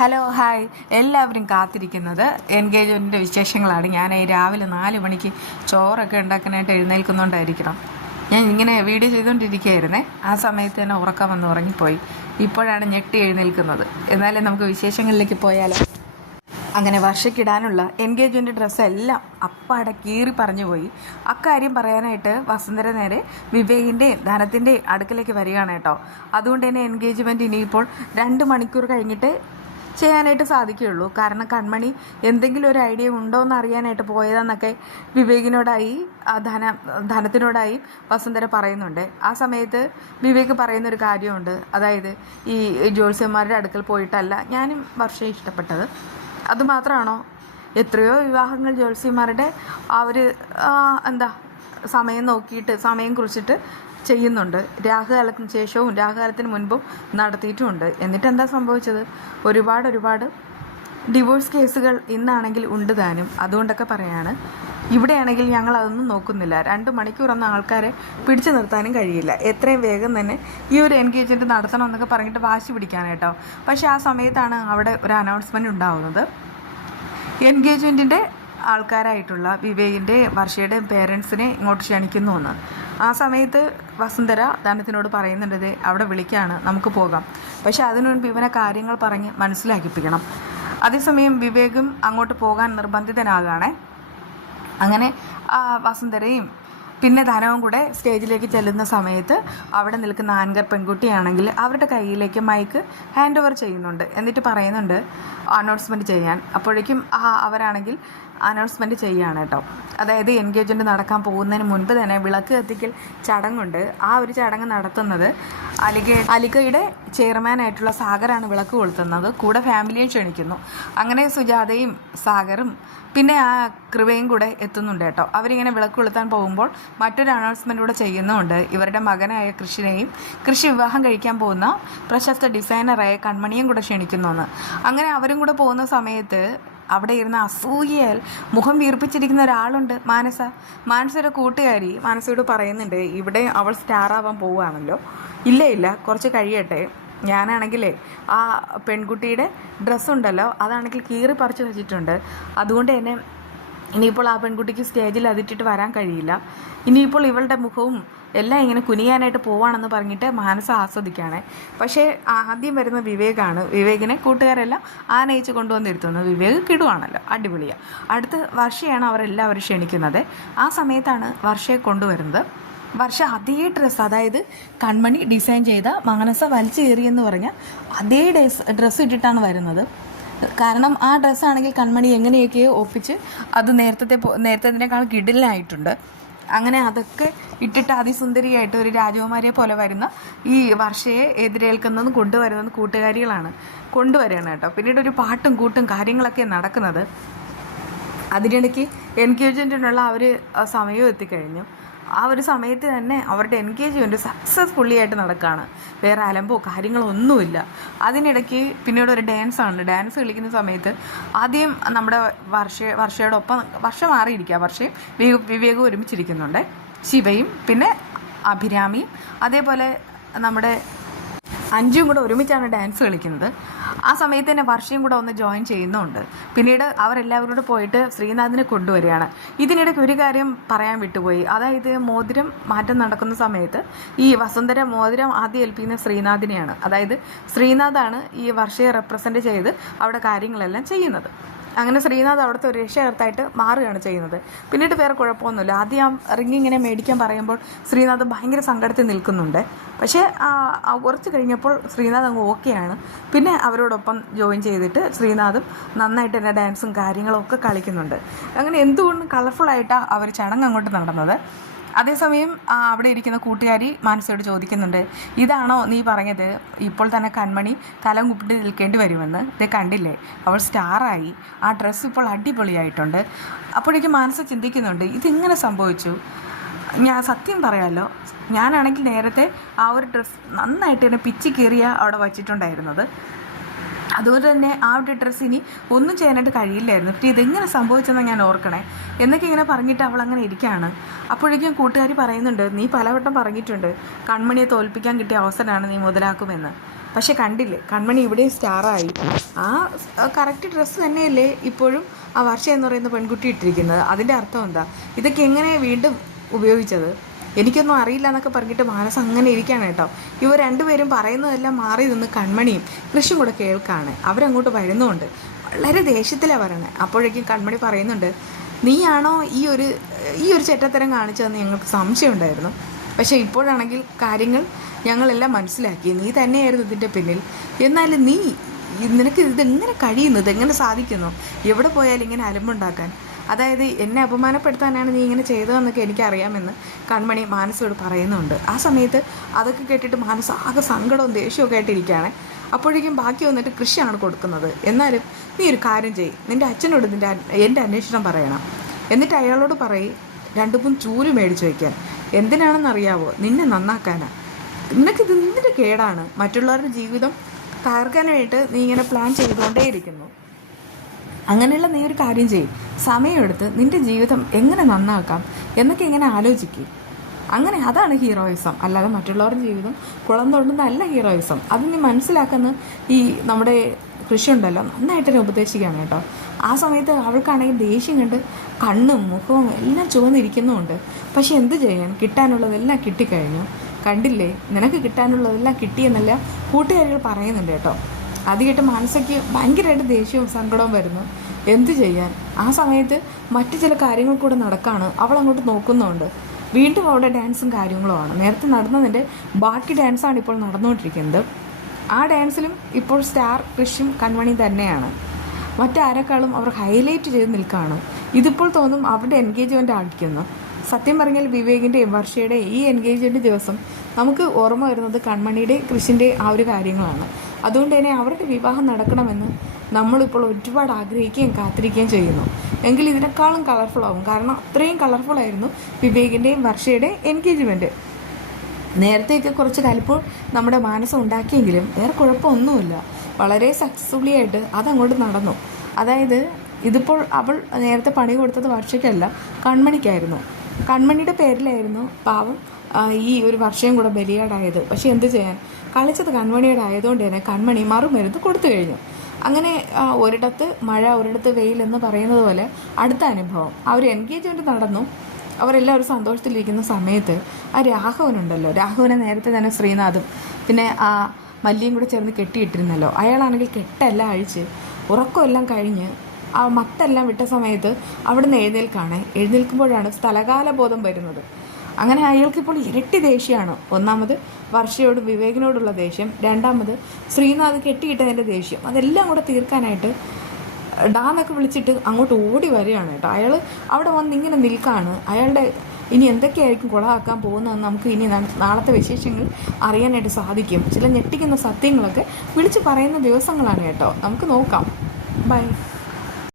Hello hi എല്ലാവരും കാത്തിരിക്കുന്നത് എൻഗേജ്മെൻറ്റിൻ്റെ വിശേഷങ്ങളാണ്. ഞാൻ ഈ രാവിലെ 4 മണിക്ക് ചോറൊക്കെ ഉണ്ടാക്കാനായിട്ട് എഴുന്നേൽക്കുന്നുണ്ടായിരിക്കണം. ഞാൻ ഇങ്ങനെ വീഡിയോ ചെയ്തുകൊണ്ടിരിക്കുകയായിരുന്നേ. ആ സമയത്ത് തന്നെ ഉറക്കം വന്ന് ഉറങ്ങിപ്പോയി. ഇപ്പോഴാണ് ഞെട്ടി എഴുന്നേൽക്കുന്നത്. എന്നാലും നമുക്ക് വിശേഷങ്ങളിലേക്ക് പോയാലോ. അങ്ങനെ വർഷയ്ക്കിടാനുള്ള എൻഗേജ്മെൻറ്റ് ഡ്രസ്സെല്ലാം അപ്പാടെ കീറി പറഞ്ഞു പോയി. അക്കാര്യം പറയാനായിട്ട് വസുന്ധര നേരെ വിവേകിൻ്റെയും ധനത്തിൻ്റെയും അടുക്കലേക്ക് വരികയാണ് കേട്ടോ. അതുകൊണ്ട് തന്നെ എൻഗേജ്മെൻറ്റ് ഇനിയിപ്പോൾ 2 മണിക്കൂർ കഴിഞ്ഞിട്ട് ചെയ്യാനായിട്ട് സാധിക്കുകയുള്ളൂ. കാരണം കൺമണി എന്തെങ്കിലും ഒരു ഐഡിയ ഉണ്ടോ എന്ന് അറിയാനായിട്ട് പോയതെന്നൊക്കെ വിവേകിനോടായി ധനത്തിനോടായി വസുന്ധര പറയുന്നുണ്ട്. ആ സമയത്ത് വിവേക് പറയുന്നൊരു കാര്യമുണ്ട്. അതായത് ഈ ജ്യോത്സ്യന്മാരുടെ അടുക്കൽ പോയിട്ടല്ല ഞാനും വർഷയെ ഇഷ്ടപ്പെട്ടത്. അതുമാത്രമാണോ, എത്രയോ വിവാഹങ്ങൾ ജ്യോത്സ്യന്മാരുടെ സമയം നോക്കിയിട്ട് സമയം കുറിച്ചിട്ട് ചെയ്യുന്നുണ്ട്. രാഹുകാലത്തിന് ശേഷവും രാഹുകാലത്തിന് മുൻപും നടത്തിയിട്ടുമുണ്ട്. എന്നിട്ട് എന്താ സംഭവിച്ചത്? ഒരുപാട് ഡിവോഴ്സ് കേസുകൾ ഇന്നാണെങ്കിൽ ഉണ്ട് താനും. അതുകൊണ്ടൊക്കെ പറയാണ്. ഇവിടെയാണെങ്കിൽ ഞങ്ങൾ അതൊന്നും നോക്കുന്നില്ല. 2 മണിക്കൂറൊന്നും ആൾക്കാരെ പിടിച്ചു നിർത്താനും കഴിയില്ല. എത്രയും വേഗം തന്നെ ഈ ഒരു എൻഗേജ്മെൻറ്റ് നടത്തണം എന്നൊക്കെ പറഞ്ഞിട്ട് വാശി പിടിക്കാനായിട്ടോ. പക്ഷേ ആ സമയത്താണ് അവിടെ ഒരു അനൗൺസ്മെൻറ്റ് ഉണ്ടാവുന്നത്. എൻഗേജ്മെൻറ്റിൻ്റെ ആൾക്കാരായിട്ടുള്ള വിവേകിൻ്റെ വർഷയുടെയും പേരൻസിനെ ഇങ്ങോട്ട് ക്ഷണിക്കുന്നു എന്ന്. ആ സമയത്ത് വസുന്ധര ധനത്തിനോട് പറയുന്നുണ്ട്, അവിടെ വിളിക്കുകയാണ്, നമുക്ക് പോകാം. പക്ഷെ അതിനു മുൻപ് ഇവനെ കാര്യങ്ങൾ പറഞ്ഞ് മനസ്സിലാക്കിപ്പിക്കണം. അതേസമയം വിവേകും അങ്ങോട്ട് പോകാൻ നിർബന്ധിതനാകാണേ. അങ്ങനെ വസുന്ധരയും പിന്നെ ധനവും കൂടെ സ്റ്റേജിലേക്ക് ചെല്ലുന്ന സമയത്ത് അവിടെ നിൽക്കുന്ന ആങ്കർ പെൺകുട്ടിയാണെങ്കിൽ അവരുടെ കയ്യിലേക്ക് മൈക്ക് ഹാൻഡ് ഓവർ ചെയ്യുന്നുണ്ട്. എന്നിട്ട് പറയുന്നുണ്ട് അനൗൺസ്മെൻറ്റ് ചെയ്യാൻ. അപ്പോഴേക്കും അവരാണെങ്കിൽ അനൗൺസ്മെൻറ്റ് ചെയ്യുകയാണ് കേട്ടോ. അതായത് എൻഗേജ്മെൻറ്റ് നടക്കാൻ പോകുന്നതിന് മുൻപ് തന്നെ വിളക്ക് കത്തിക്കൽ ചടങ്ങുണ്ട്. ആ ഒരു ചടങ്ങ് നടത്തുന്നത് അലിഗയുടെ ചെയർമാനായിട്ടുള്ള സാഗറാണ് വിളക്ക് കൊളുത്തുന്നത്. കൂടെ ഫാമിലിയെ ക്ഷണിക്കുന്നു. അങ്ങനെ സുജാതയും സാഗറും പിന്നെ ആ കൃപയും കൂടെ എത്തുന്നുണ്ട് കേട്ടോ. അവരിങ്ങനെ വിളക്ക് കൊളുത്താൻ പോകുമ്പോൾ മറ്റൊരു അനൗൺസ്മെൻറ്റ് കൂടെ ചെയ്യുന്നുണ്ട്. ഇവരുടെ മകനായ കൃഷി വിവാഹം കഴിക്കാൻ പോകുന്ന പ്രശസ്ത ഡിസൈനറായ കൺമണിയും കൂടെ ക്ഷണിക്കുന്നു. അങ്ങനെ അവരും കൂടെ പോകുന്ന സമയത്ത് അവിടെ ഇരുന്ന് അസൂയയാൽ മുഖം വീർപ്പിച്ചിരിക്കുന്ന ഒരാളുണ്ട്, മാനസയുടെ കൂട്ടുകാരി. മാനസയോട് പറയുന്നുണ്ട്, ഇവിടെ അവൾ സ്റ്റാറാവാൻ പോവുകയാണല്ലോ. ഇല്ല കുറച്ച് കഴിയട്ടെ. ഞാനാണെങ്കിലേ ആ പെൺകുട്ടിയുടെ ഡ്രസ്സുണ്ടല്ലോ അതാണെങ്കിൽ കീറി പറിച്ച് വെച്ചിട്ടുണ്ട്. അതുകൊണ്ട് തന്നെ ഇനിയിപ്പോൾ ആ പെൺകുട്ടിക്ക് സ്റ്റേജിൽ അതിട്ടിട്ട് വരാൻ കഴിയില്ല. ഇനിയിപ്പോൾ ഇവളുടെ മുഖവും എല്ലാം ഇങ്ങനെ കുനിയാനായിട്ട് പോവാണെന്ന് പറഞ്ഞിട്ട് മാനസ ആസ്വദിക്കുകയാണ്. പക്ഷേ ആദ്യം വരുന്ന വിവേകാണ്. വിവേകിനെ കൂട്ടുകാരെല്ലാം ആനയിച്ച് കൊണ്ടുവന്നിരുത്തുന്നത്. വിവേക് കിടുവാണല്ലോ, അടിപൊളിയാണ്. അടുത്ത് വർഷയാണ് അവരെല്ലാവരും ക്ഷണിക്കുന്നത്. ആ സമയത്താണ് വർഷയെ കൊണ്ടുവരുന്നത്. വർഷ അതേ ഡ്രസ്സ്, അതായത് കൺമണി ഡിസൈൻ ചെയ്ത മാനസ വലിച്ചു കയറിയെന്ന് പറഞ്ഞാൽ അതേ ഡ്രസ്സ് ഇട്ടിട്ടാണ് വരുന്നത്. കാരണം ആ ഡ്രസ്സാണെങ്കിൽ കൺമണി എങ്ങനെയൊക്കെയോ ഒപ്പിച്ച് അത് നേരത്തേതിനേക്കാൾ കിടിലായിട്ടുണ്ട്. അങ്ങനെ അതൊക്കെ ഇട്ടിട്ട് അതിസുന്ദരിയായിട്ട് ഒരു രാജകുമാരിയെ പോലെ വരുന്ന ഈ വർഷയെ എതിരേൽക്കുന്നതും കൊണ്ടുവരുന്നതും കൂട്ടുകാരികളാണ് കൊണ്ടുവരികയാണ് കേട്ടോ. പിന്നീട് ഒരു പാട്ടും കൂട്ടും കാര്യങ്ങളൊക്കെ നടക്കുന്നത്. അതിനിടയ്ക്ക് എൻഗേജ്മെൻറ്റിനുള്ള സമയവും എത്തിക്കഴിഞ്ഞു. ആ ഒരു സമയത്ത് തന്നെ അവരുടെ എൻഗേജ്മെൻറ്റ് സക്സസ്ഫുള്ളി ആയിട്ട് നടക്കുകയാണ്. വേറെ അലമ്പോ കാര്യങ്ങളോ ഒന്നുമില്ല. അതിനിടയ്ക്ക് പിന്നീട് ഒരു ഡാൻസ് കളിക്കുന്ന സമയത്ത് ആദ്യം നമ്മുടെ വർഷയോടൊപ്പം വർഷ മാറിയിരിക്കുക. വർഷയും വിവേകവും ഒരുമിച്ചിരിക്കുന്നുണ്ട്. ശിവയും പിന്നെ അഭിരാമിയും അതേപോലെ നമ്മുടെ അഞ്ജുവും കൂടെ ഒരുമിച്ചാണ് ഡാൻസ് കളിക്കുന്നത്. ആ സമയത്ത് തന്നെ വർഷയും കൂടെ ഒന്ന് ജോയിൻ ചെയ്യുന്നുണ്ട്. പിന്നീട് അവരെല്ലാവരോട് പോയിട്ട് ശ്രീനാഥിനെ കൊണ്ടുവരികയാണ്. ഇതിനിടയ്ക്ക് ഒരു കാര്യം പറയാൻ വിട്ടുപോയി. അതായത് മോതിരം മാറ്റം നടക്കുന്ന സമയത്ത് ഈ വസുന്ധര മോതിരം ആദ്യം ഏൽപ്പിക്കുന്ന ശ്രീനാഥിനെയാണ്. അതായത് ശ്രീനാഥാണ് ഈ വർഷയെ റെപ്രസെൻ്റ് ചെയ്ത് അവിടെ കാര്യങ്ങളെല്ലാം ചെയ്യുന്നത്. അങ്ങനെ ശ്രീനാഥ് അവിടുത്തെ ഒരു രക്ഷകർത്തായിട്ട് മാറുകയാണ് ചെയ്യുന്നത്. പിന്നീട് വേറെ കുഴപ്പമൊന്നുമില്ല. ആദ്യം ആ റിങ് ഇങ്ങനെ മേടിക്കാൻ പറയുമ്പോൾ ശ്രീനാഥ് ഭയങ്കര സങ്കടത്തിൽ നിൽക്കുന്നുണ്ട്. പക്ഷേ കുറച്ച് കഴിഞ്ഞപ്പോൾ ശ്രീനാഥ് അങ്ങ് ഓക്കെയാണ്. പിന്നെ അവരോടൊപ്പം ജോയിൻ ചെയ്തിട്ട് ശ്രീനാഥും നന്നായിട്ട് തന്നെ ഡാൻസും കാര്യങ്ങളും ഒക്കെ കളിക്കുന്നുണ്ട്. അങ്ങനെ എന്തുകൊണ്ടും കളർഫുള്ളായിട്ടാണ് അവർ ചടങ്ങ് അങ്ങോട്ട് നടന്നത്. അതേസമയം അവിടെ ഇരിക്കുന്ന കൂട്ടുകാരി മാനസയോട് ചോദിക്കുന്നുണ്ട്, ഇതാണോ നീ പറഞ്ഞത് ഇപ്പോൾ തന്നെ കൺമണി തലം കുപ്പിട്ട് നിൽക്കേണ്ടി വരുമെന്ന്? ഇത് കണ്ടില്ലേ, അവൾ സ്റ്റാറായി, ആ ഡ്രസ്സ് ഇപ്പോൾ അടിപൊളിയായിട്ടുണ്ട്. അപ്പോഴേക്കും മാനസ ചിന്തിക്കുന്നുണ്ട്, ഇതിങ്ങനെ സംഭവിച്ചു. ഞാൻ സത്യം പറയാമല്ലോ, ഞാനാണെങ്കിൽ നേരത്തെ ആ ഒരു ഡ്രസ്സ് നന്നായിട്ട് തന്നെ പിച്ചി കീറിയ അവിടെ വച്ചിട്ടുണ്ടായിരുന്നത്. അതുപോലെ തന്നെ ആ ഒരു ഡ്രസ്സ് ഇനി ഒന്നും ചെയ്യാനായിട്ട് കഴിയില്ലായിരുന്നു. പക്ഷേ ഇതെങ്ങനെ സംഭവിച്ചെന്ന് ഞാൻ ഓർക്കണേ എന്നൊക്കെ ഇങ്ങനെ പറഞ്ഞിട്ട് അവൾ അങ്ങനെ ഇരിക്കുകയാണ്. അപ്പോഴേക്കും കൂട്ടുകാരി പറയുന്നുണ്ട്, നീ പലവട്ടം പറഞ്ഞിട്ടുണ്ട് കൺമണിയെ തോൽപ്പിക്കാൻ കിട്ടിയ അവസരമാണ് നീ മുതലാക്കുമെന്ന്. പക്ഷെ കണ്ടില്ലേ, കൺമണി ഇവിടെയും സ്റ്റാറായി. ആ കറക്റ്റ് ഡ്രസ്സ് തന്നെയല്ലേ ഇപ്പോഴും ആ വർഷ എന്ന് പറയുന്ന പെൺകുട്ടി ഇട്ടിരിക്കുന്നത്. അതിൻ്റെ അർത്ഥം എന്താ? ഇതൊക്കെ എങ്ങനെ വീണ്ടും ഉപയോഗിച്ചത്? എനിക്കൊന്നും അറിയില്ല എന്നൊക്കെ പറഞ്ഞിട്ട് മാനസ് അങ്ങനെ ഇരിക്കുകയാണ് കേട്ടോ. ഇവർ രണ്ടുപേരും പറയുന്നതെല്ലാം മാറി നിന്ന് കൺമണിയും കൃഷിയും കൂടെ കേൾക്കാണ്. അവരങ്ങോട്ട് വരുന്നുമുണ്ട്. വളരെ ദേഷ്യത്തിലാണ് പറയണത്. അപ്പോഴേക്കും കൺമണി പറയുന്നുണ്ട്, നീയാണോ ഈ ഒരു ചെറ്റത്തരം കാണിച്ചതെന്ന് ഞങ്ങൾക്ക് സംശയമുണ്ടായിരുന്നു. പക്ഷേ ഇപ്പോഴാണെങ്കിൽ കാര്യങ്ങൾ ഞങ്ങളെല്ലാം മനസ്സിലാക്കി. നീ തന്നെയായിരുന്നു ഇതിൻ്റെ പിന്നിൽ. എന്നാലും നിനക്ക് ഇതെങ്ങനെ കഴിയുന്നു? ഇതെങ്ങനെ സാധിക്കുന്നു? എവിടെ പോയാലും ഇങ്ങനെ അലമ്പുണ്ടാക്കാൻ? അതായത് എന്നെ അപമാനപ്പെടുത്താനാണ് നീ ഇങ്ങനെ ചെയ്തതെന്നൊക്കെ എനിക്കറിയാമെന്ന് കൺമണി മാനസയോട് പറയുന്നുണ്ട്. ആ സമയത്ത് അതൊക്കെ കേട്ടിട്ട് മാനസ് ആകെ സങ്കടവും ദേഷ്യമൊക്കെ ആയിട്ടിരിക്കുകയാണ്. അപ്പോഴേക്കും ബാക്കി വന്നിട്ട് കൃഷിയാണ് കൊടുക്കുന്നത്. എന്നാലും നീ ഒരു കാര്യം ചെയ്യ്, നിൻ്റെ അച്ഛനോട് എൻ്റെ അന്വേഷണം പറയണം. എന്നിട്ട് അയാളോട് പറയും 2-3 ചൂല് മേടിച്ച് വയ്ക്കാൻ. എന്തിനാണെന്നറിയാവോ? നിന്നെ നന്നാക്കാനാണ്. നിനക്കിത് എന്തിൻ്റെ കേടാണ്? മറ്റുള്ളവരുടെ ജീവിതം തകർക്കാനായിട്ട് നീ ഇങ്ങനെ പ്ലാൻ ചെയ്തുകൊണ്ടേയിരിക്കുന്നു. അങ്ങനെയുള്ള നീ ഒരു കാര്യം ചെയ്യും, സമയമെടുത്ത് നിൻ്റെ ജീവിതം എങ്ങനെ നന്നാക്കാം എന്നൊക്കെ ഇങ്ങനെ ആലോചിക്കുക. അങ്ങനെ അതാണ് ഹീറോയിസം. അല്ലാതെ മറ്റുള്ളവരുടെ ജീവിതം കുളം തോണ്ടുന്നതല്ല ഹീറോയിസം. അത് നീ മനസ്സിലാക്കുന്ന ഈ നമ്മുടെ കൃഷി ഉണ്ടല്ലോ, നന്നായിട്ട് ഉപദേശിക്കുകയാണ് കേട്ടോ. ആ സമയത്ത് അവൾക്കാണെങ്കിൽ ദേഷ്യം കണ്ട് കണ്ണും മുഖവും എല്ലാം ചുവന്നിരിക്കുന്നുമുണ്ട്. പക്ഷെ എന്ത് ചെയ്യാൻ, കിട്ടാനുള്ളതെല്ലാം കിട്ടിക്കഴിഞ്ഞു. കണ്ടില്ലേ, നിനക്ക് കിട്ടാനുള്ളതെല്ലാം കിട്ടിയെന്നല്ല കൂട്ടുകാരികൾ പറയുന്നുണ്ട് കേട്ടോ. അത് കേട്ട് മാനസയ്ക്ക് ഭയങ്കരമായിട്ട് ദേഷ്യവും സങ്കടവും വരുന്നു. എന്ത് ചെയ്യാൻ? ആ സമയത്ത് മറ്റു ചില കാര്യങ്ങൾ കൂടെ നടക്കാണ്. അവൾ അങ്ങോട്ട് നോക്കുന്നുണ്ട്. വീണ്ടും അവിടെ ഡാൻസും കാര്യങ്ങളുമാണ്. നേരത്തെ നടന്നതിൻ്റെ ബാക്കി ഡാൻസാണ് ഇപ്പോൾ നടന്നുകൊണ്ടിരിക്കുന്നത്. ആ ഡാൻസിലും ഇപ്പോൾ സ്റ്റാർ കൃഷിയും കൺമണി തന്നെയാണ്. മറ്റാരെക്കാളും അവർ ഹൈലൈറ്റ് ചെയ്ത് നിൽക്കുകയാണ്. ഇതിപ്പോൾ തോന്നും അവരുടെ എൻഗേജ്മെൻ്റ് ആയിരിക്കുന്നു. സത്യം പറഞ്ഞാൽ വിവേകിൻ്റെയും വർഷയുടെയും ഈ എൻഗേജ്മെൻ്റ് ദിവസം നമുക്ക് ഓർമ്മ വരുന്നത് കൺമണിയുടെയും കൃഷിൻ്റെയും ആ ഒരു കാര്യങ്ങളാണ്. അതുകൊണ്ട് തന്നെ അവരുടെ വിവാഹം നടക്കണമെന്ന് നമ്മളിപ്പോൾ ഒരുപാട് ആഗ്രഹിക്കുകയും കാത്തിരിക്കുകയും ചെയ്യുന്നു. എങ്കിൽ ഇതിനേക്കാളും കളർഫുൾ ആവും. കാരണം അത്രയും കളർഫുള്ളായിരുന്നു വിവേകിൻ്റെയും വർഷയുടെയും എൻഗേജ്മെൻറ്റ്. നേരത്തെയൊക്കെ കുറച്ച് കലിപ്പോൾ നമ്മുടെ മാനസം ഉണ്ടാക്കിയെങ്കിലും വേറെ കുഴപ്പമൊന്നുമില്ല. വളരെ സക്സസ്ഫുള്ളി ആയിട്ട് അതങ്ങോട്ട് നടന്നു. അതായത് ഇതിപ്പോൾ അവൾ നേരത്തെ പണി കൊടുത്തത് വർഷയ്ക്കല്ല, കൺമണിക്കായിരുന്നു. കൺമണിയുടെ പേരിലായിരുന്നു പാവം ഈ ഒരു വർഷയും കൂടെ ബലിയാടായത്. പക്ഷെ എന്ത് ചെയ്യാൻ, കളിച്ചത് കൺമണിയുടെ ആയതുകൊണ്ട് തന്നെ കൺമണി മറുമരുന്ന് കൊടുത്തു കഴിഞ്ഞു. അങ്ങനെ ഒരിടത്ത് മഴ ഒരിടത്ത് വെയിലെന്ന് പറയുന്നത് പോലെ അടുത്ത അനുഭവം. ആ ഒരു എൻഗേജ്മെൻറ്റ് നടന്നു. അവരെല്ലാവരും സന്തോഷത്തിലിരിക്കുന്ന സമയത്ത് ആ രാഘവനുണ്ടല്ലോ, രാഘവനെ നേരത്തെ തന്നെ ശ്രീനാഥും പിന്നെ ആ മല്ലിയും കൂടെ ചേർന്ന് കെട്ടിയിട്ടിരുന്നല്ലോ. അയാളാണെങ്കിൽ കെട്ടെല്ലാം അഴിച്ച് ഉറക്കമെല്ലാം കഴിഞ്ഞ് ആ മത്തെല്ലാം വിട്ട സമയത്ത് അവിടെ നിന്ന് എഴുന്നേൽക്കുമ്പോഴാണ് സ്ഥലകാലബോധം വരുന്നത്. അങ്ങനെ അയാൾക്കിപ്പോൾ ഇരട്ടി ദേഷ്യമാണ്. ഒന്നാമത് വർഷയോടും വിവേകിനോടുള്ള ദേഷ്യം, രണ്ടാമത് ശ്രീനാഥ് കെട്ടിയിട്ടതിൻ്റെ ദേഷ്യം. അതെല്ലാം കൂടെ തീർക്കാനായിട്ട് ഡാന്നൊക്കെ വിളിച്ചിട്ട് അങ്ങോട്ട് ഓടി വരികയാണ് കേട്ടോ. അയാൾ അവിടെ വന്ന് ഇങ്ങനെ നിൽക്കുകയാണ്. അയാളുടെ ഇനി എന്തൊക്കെയായിരിക്കും കുളമാക്കാൻ പോകുന്നതെന്ന് നമുക്ക് ഇനി നാളത്തെ വിശേഷങ്ങൾ അറിയാനായിട്ട് സാധിക്കും. ചില ഞെട്ടിക്കുന്ന സത്യങ്ങളൊക്കെ വിളിച്ച് പറയുന്ന ദിവസങ്ങളാണ് കേട്ടോ. നമുക്ക് നോക്കാം. ബൈ.